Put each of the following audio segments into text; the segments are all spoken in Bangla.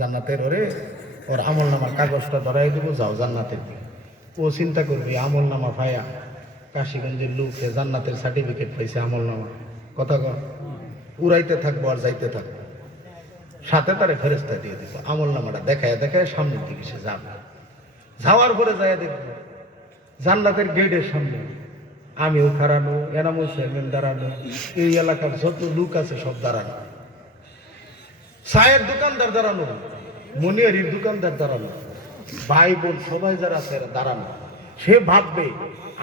জান্নাতের ওরে ওর আমল নামার কাগজটা ধরাই দেবো, যাও জান্নাতের ও চিন্তা করবি, আমল নামা ভাইয়া কাশিগঞ্জের লোক জান্নাতের সার্টিফিকেট পাইছে আমল নামা। কথা কর উড়াইতে থাকব আর যাইতে থাকব। সাথে তারে ফেরেস্তা দিয়ে দিত আমল নামাটা দেখায় দেখায় সামনের দিকে সে যাবে। যাওয়ার পরে যায় দেখব, জান্নাতের গেটের সামনে আমিও খারানো এনামুল চেয়ারম্যান দাঁড়ানো, এই এলাকার যত লোক আছে সব দাঁড়ানো। চায়ের দোকানদার দাঁড়ানো, মনিয়ারির দোকানদার দাঁড়ানো ভাই বোন সবাই যারা আছে দাঁড়ানো। সে ভাববে,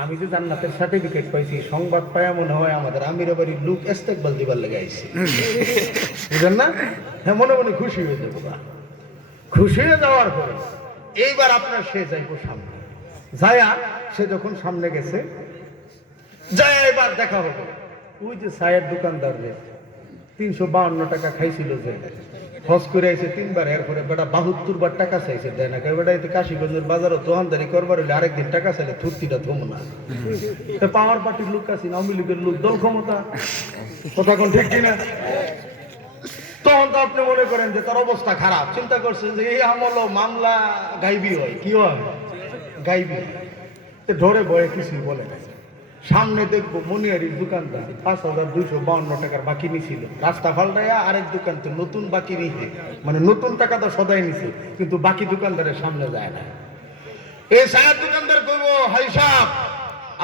আমি যে জান্নাতের সার্টিফিকেট পাইছি সংবাদ পায় মনে হয় আমাদের আমির বাড়ির লুক এস্তেকবাল দিবার লেগে আইছে। বুঝলেন না? হ্যাঁ মনে মনে খুশি হয়ে যাব। খুশি হয়ে যাওয়ার পরে, এইবার আপনার সে যাইব সামনে। যায়া, সে যখন সামনে গেছে, যায় এবার দেখা হবে। ওই যে চায়ের দোকানদার যে তিনশো বাউন্ন টাকা খাইছিল যে। হজ করে আইছে তিনবার এরপরে বেটা বাহাত্তর বার টাকা চাইছে দেয় না। বেটা এতে কাশিগঞ্জের বাজারও দোকানদারি করবার হইলে আরেকদিন টাকা চাইলে থুর্তিটা থমো না। পাওয়ার পার্টির লোক আছে আওয়ামী লীগের লোক দল ক্ষমতা। কথা কোন ঠিক কিনা? তখন তো আপনি মনে করেন যে তার অবস্থা খারাপ। চিন্তা করছেন যে এই আমলো মামলা গাইবি হয় কি হয়? গাইবি ধরে বয়ে কিছুই বলে না। সামনে দেখব মনিয়ারির দোকানদার পাঁচ হাজার দুইশো বাউন্ন টাকার বাকি নিছিল। রাস্তা ফাল্টাইয়া আরেক দোকান তো নতুন বাকি নিছে। মানে নতুন টাকা তো সদাই নিছে, কিন্তু বাকি দোকানদারের সামনে যায় না। এই সায়ার দোকানদার কইবো, হাই সাহ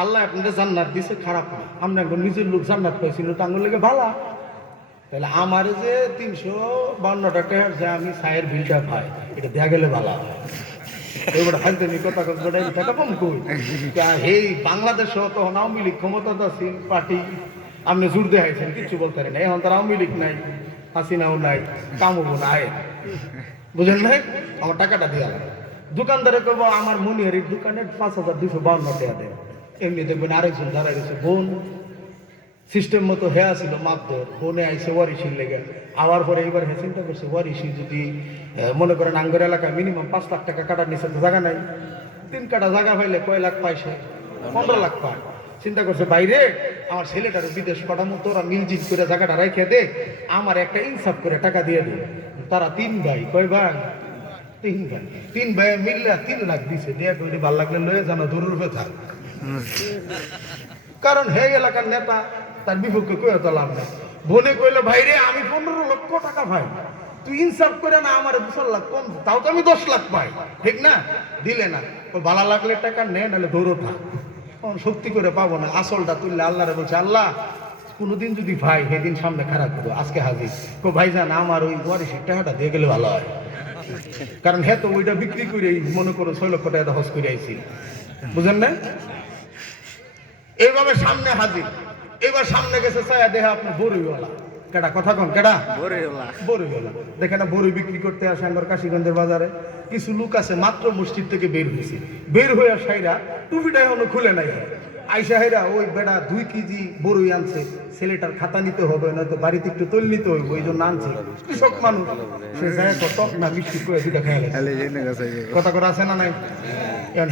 আল্লাহ আপনাদের জান্নাত দিছে, খারাপ না। আমরা এখন নিজের লোক জান্নাত পাইছিল তো আঙুল লেগে ভালা। তাহলে আমার যে তিনশো বান্ন টাকা যে আমি সায়ের বিলটা পাই, এটা দেয়া গেলে ভালো এবার হালতে নি কথা কথা এই টাকা কম কই? এই বাংলাদেশ তো আওয়ামী লীগ ক্ষমতা আছে পার্টি, আপনি জোর দেখাইছেন কিছু বলতে পারেন এখন তার আওয়ামী লীগ নাই, হাসিনাও নাই কামবো নাই। বুঝেন না আমার টাকাটা দিয়া দোকানদারে কব আমার মনিহারির দোকানে পাঁচ হাজার দুশো বাউন্ন টাকা দেয় এমনি দেখবেন আরেকজন দাঁড়ায় গেছে বোন সিস্টেম মতো হেয়া ছিল মাপতে ফোনে আইসে ওয়ারিশির লেগে। আবার পরে এবার হে চিন্তা করছে, ওয়ারিশি যদি মনে করেন আঙ্গর এলাকায় মিনিমাম পাঁচ লাখ টাকা কাটার নিচে তো জায়গা নাই। তিন কাটা জায়গা পাইলে কয় লাখ পাইছে পনেরো লাখ পায়। চিন্তা করছে, বাইরে, আমার ছেলেটার বিদেশ পাঠামো, তোরা মিলজিল করে জায়গাটা রেখে দে, আমার একটা ইনসাফ করে টাকা দিয়ে দে। তারা তিন ভাই, কয় ভাই? তিন ভাই। তিন ভাই মিললে তিন লাখ দিছে, দিয়ে কইলে ভালো লাগলে লয়ে জানো দূরের থাক। কারণ হে এলাকার নেতা তার বিপক্ষে কয়ে তো লাভ নেই। বোনে কইলো ভাই রে আমি পনেরো লক্ষ টাকা পাই। তুই ইনসাফ করে না, আমার দুশো লাখ কম তাও তো আমি দশ লাখ পাই। ঠিক না? দিলে না। ও ভালো লাগলে টাকা নে, নাহলে থাক তখন শক্তি করে পাবো না। আসলটা তুললে আল্লাহরে বলছে, আল্লাহ, কোনোদিন যদি ভাই সেদিন সামনে খারাপ করব আজকে হাজির। তো ভাই জান আমার ওই ওয়ারিসের টাকাটা দিয়ে গেলে ভালো হয়। কারণ হ্যাঁ তো ওইটা বিক্রি করে মনে করো ছয় লক্ষ টাকা হস করে আইছি। বুঝেন না? এইভাবে সামনে হাজির। এবার সামনে গেছে ছায়া দেহা আপনি বড়ইওয়ালা কেডা কথা কন কেডা? বড়ইওয়ালা দেখে না বড়ই বিক্রি করতে আসে আমার কাশীগঞ্জের বাজারে। কিছু লোক আছে মাত্র মসজিদ থেকে বের হয়েছে। বের হয়ে সাইরা টুপিটা এখনও খুলে নাই। আইসা হেরা ওই বেটা দুই কেজি বড়ই আনছে ছেলেটার খাতা নিতে হবে নয়তো বাড়িতে একটু তৈল নিতে হইব ওই জন্য আনছে। কৃষক মানুষ সে যায় কত না মিষ্টি করে দুটা খেয়াল কথা কথা আছে না নাই?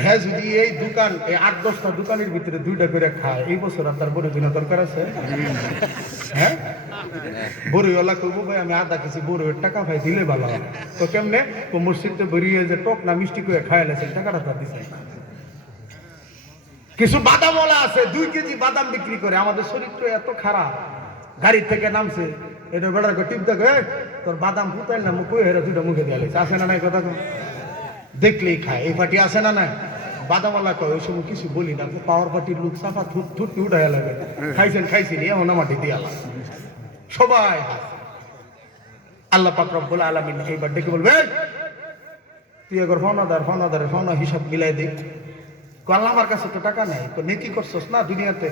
হ্যাঁ যদি এই দোকান এই আট দশটা দোকানের ভিতরে দুইটা করে খায় এই বছর আপনার বড় দিনে দরকার আছে? হ্যাঁ বড়িওয়ালা করব ভাই আমি আধা কেজি বড়ির টাকা ভাই দিলে ভালো তো কেমনে? তো মসজিদে বেরিয়ে যে টক না মিষ্টি করে খায় সেই টাকাটা তার দিছে কিছু বাদামওয়ালা আছে দুই কেজি বাদাম বিক্রি করে আমাদের শরীরটা এত খারাপ। গাড়ি থেকে নামছে এটা বেড়ার টিপ দেখো তোর বাদাম ফুটাই না মুখ হেরা দুটো মুখে দিয়ে আসে না নাই কথা? দেখলেই খায় এই পার্টি আসে না নাই? বাদামালা কয় ওই সময় কিছু বলি না পাওয়ার পার্টির লোক সাফা থুট থুট উঠাই লাগে। খাইছেন খাইছেন এমন মাটি দিয়ে আলা সবাই। আল্লাহ পাক রব্বুল আলামিন এইবার ডেকে বলবে "এই, তুই একবার ফনাদার ফনাদারের ফনা হিসাব মিলাই দে। কল আমার কাছে তো টাকা নেই, তো নেকি করছস না দুনিয়াতে?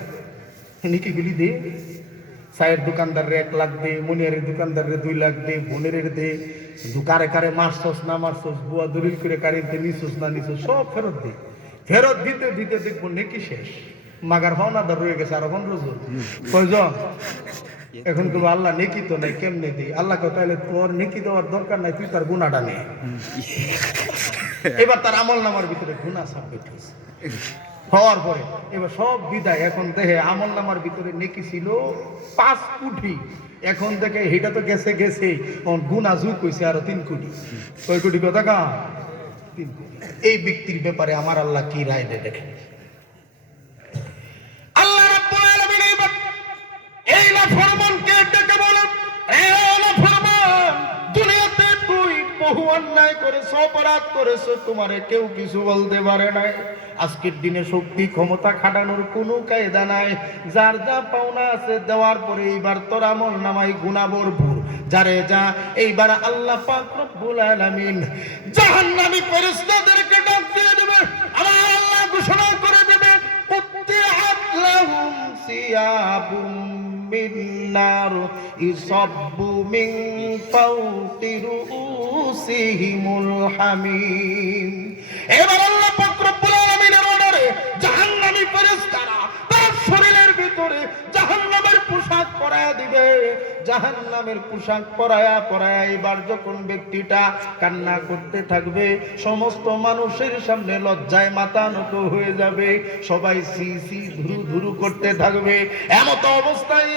নেকি গুলি দে। চায়ের দোকানদারে এক লাখ দে, মনিয়ারের দোকানদারে দুই লাখ দে বোনের দে। কারে কারে মারছস না মারছস, বুয়া দলিল করে কারিতে নিছস না নিছস, সব ফেরত দে। ফেরত দিতে দিতে দেখব নেকি শেষ। মাগার ভাওনাদার রয়ে গেছে আরও পনেরো জন। কয়জন? এখন তুমি আল্লাহ নেকি তো নাই, কেমনে দিই আল্লাহ কে তাহলে তোর নেকি দেওয়ার দরকার নাই, তুই তার গুণাটা নে। এবার তার আমল নামার ভিতরে গুণা সাবমিট হয়েছে। হওয়ার পরে, এবার সব বিদায়। এখন দেখে আমল নামার ভিতরে নেকি ছিল পাঁচ কোটি। এখন দেখে এটা তো গেছে গেছে। গুণা যুগ কইছে আরও তিন কোটি। কয় কোটি কথা কা এই ব্যক্তির ব্যাপারে আমার আল্লাহ কি রায় দেয় দেখেন? বহু অন্যায় করেছ, অপরাধ করেছ, তোমারে কেউ কিছু বলতে পারে নাই। আজকের দিনে শক্তি ক্ষমতা খাটানোর কোনো কায়দা নাই। যার যা পাওনা আছে, দেওয়ার পরে এইবার তোর আমল নামাই গুণাবর ভুল যারে যা, এইবার আল্লাহ পাক রব্বুল আলামিন জাহান্নামী ফেরেশতাদেরকে ডাক দিয়ে দেবে আল্লাহ ঘোষণা করে দেবে উত্তিহাত লাহুম সিয়াবুম মিন নার ইসাব্বু মিন ফাওকি রুউসিহিমুল হামিম। এবার আল্লাহ পরায়া দিবে। জাহান নামের পোশাক পরায়া পরায়া এবার যখন ব্যক্তিটা কান্না করতে থাকবে, সমস্ত মানুষের সামনে লজ্জায় মাথা নত হয়ে যাবে। সবাই সি সি ধুরু ধুরু করতে থাকবে। এমত অবস্থায়